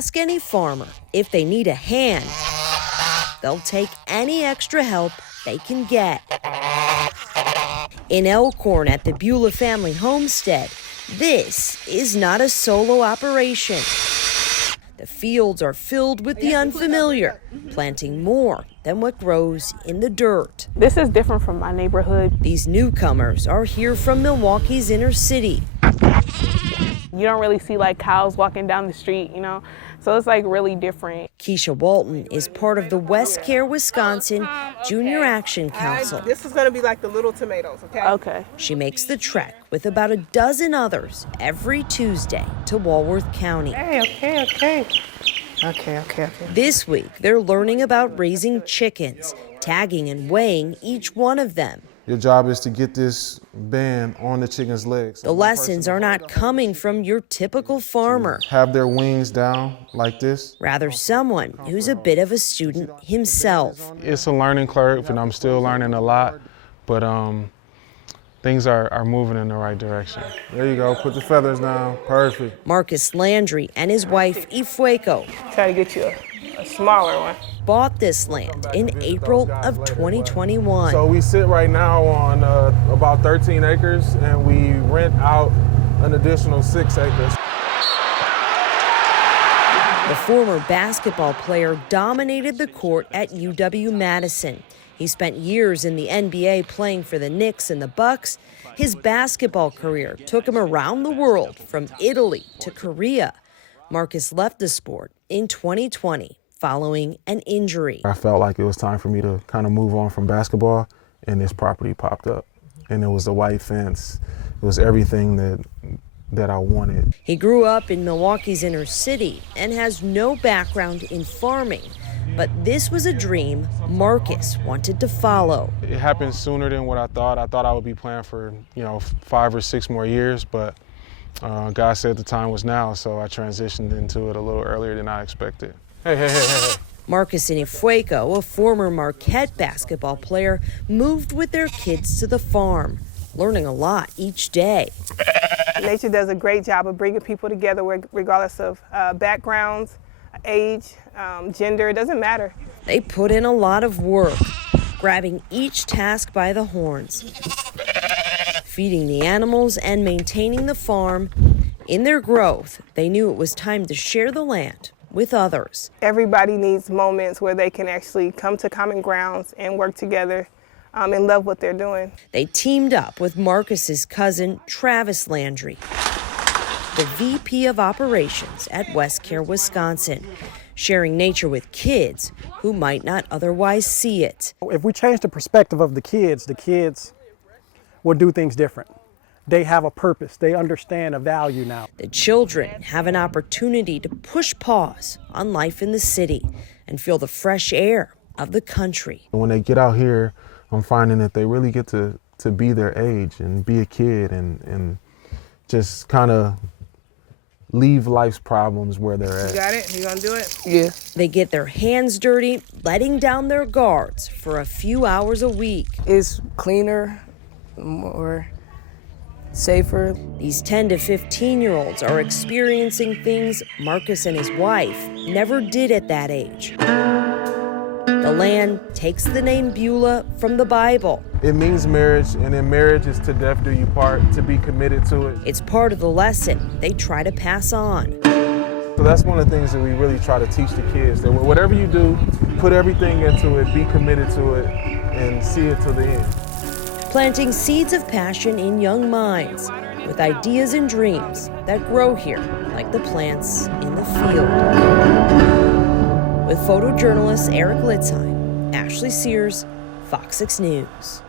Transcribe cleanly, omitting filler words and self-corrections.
Ask any farmer if they need a hand. They'll take any extra help they can get. In Elkhorn at the Beulah family homestead, this is not a solo operation. The fields are filled with the unfamiliar, planting more than what grows in the dirt. This is different from my neighborhood. These newcomers are here from Milwaukee's inner city. You don't really see like cows walking down the street, you know, so it's like really different. Keisha Walton is part of the West Care, Wisconsin Junior Action Council. This is going to be like the little tomatoes, okay? Okay. She makes the trek with about a dozen others every Tuesday to Walworth County. Okay. This week, they're learning about raising chickens, tagging and weighing each one of them. Your job is to get this band on the chicken's legs. The lessons are not coming from your typical farmer. Have their wings down like this. Rather, someone who's a bit of a student himself. It's a learning curve, and I'm still learning a lot, but things are moving in the right direction. There you go, put the feathers down, perfect. Marcus Landry and his wife, Ifueko, Try to get you a smaller one. bought this land in April of 2021. So we sit right now on about 13 acres, and we rent out an additional 6 acres. The former basketball player dominated the court at UW-Madison. He spent years in the NBA playing for the Knicks and the Bucks. His basketball career took him around the world, from Italy to Korea. Marcus left the sport in 2020 following an injury. I felt like it was time for me to kind of move on from basketball, and this property popped up. And it was the white fence. It was everything that I wanted. He grew up in Milwaukee's inner city and has no background in farming. But this was a dream Marcus wanted to follow. It happened sooner than what I thought. I thought I would be playing for, 5 or 6 more years, but God said the time was now, so I transitioned into it a little earlier than I expected. Hey. Marcus and Ifueko, a former Marquette basketball player, moved with their kids to the farm, learning a lot each day. Nature does a great job of bringing people together regardless of backgrounds, age, gender, it doesn't matter. They put in a lot of work, grabbing each task by the horns, feeding the animals and maintaining the farm. In their growth, they knew it was time to share the land with others. Everybody needs moments where they can actually come to common grounds and work together and love what they're doing. They teamed up with Marcus's cousin, Travis Landry, the VP of Operations at West Care, Wisconsin, sharing nature with kids who might not otherwise see it. If we change the perspective of the kids will do things different. They have a purpose. They understand a value now. The children have an opportunity to push pause on life in the city and feel the fresh air of the country. When they get out here, I'm finding that they really get to be their age and be a kid and just kind of leave life's problems where they're at. You got it? You gonna do it? Yeah. They get their hands dirty, letting down their guards for a few hours a week. It's cleaner, more safer. These 10 to 15-year-olds are experiencing things Marcus and his wife never did at that age. The land takes the name Beulah from the Bible. It means marriage, and in marriage is to death do you part, to be committed to it. It's part of the lesson they try to pass on. So that's one of the things that we really try to teach the kids, that whatever you do, put everything into it, be committed to it, and see it to the end. Planting seeds of passion in young minds with ideas and dreams that grow here like the plants in the field. With photojournalist Eric Litzheim, Ashley Sears, FOX6 News.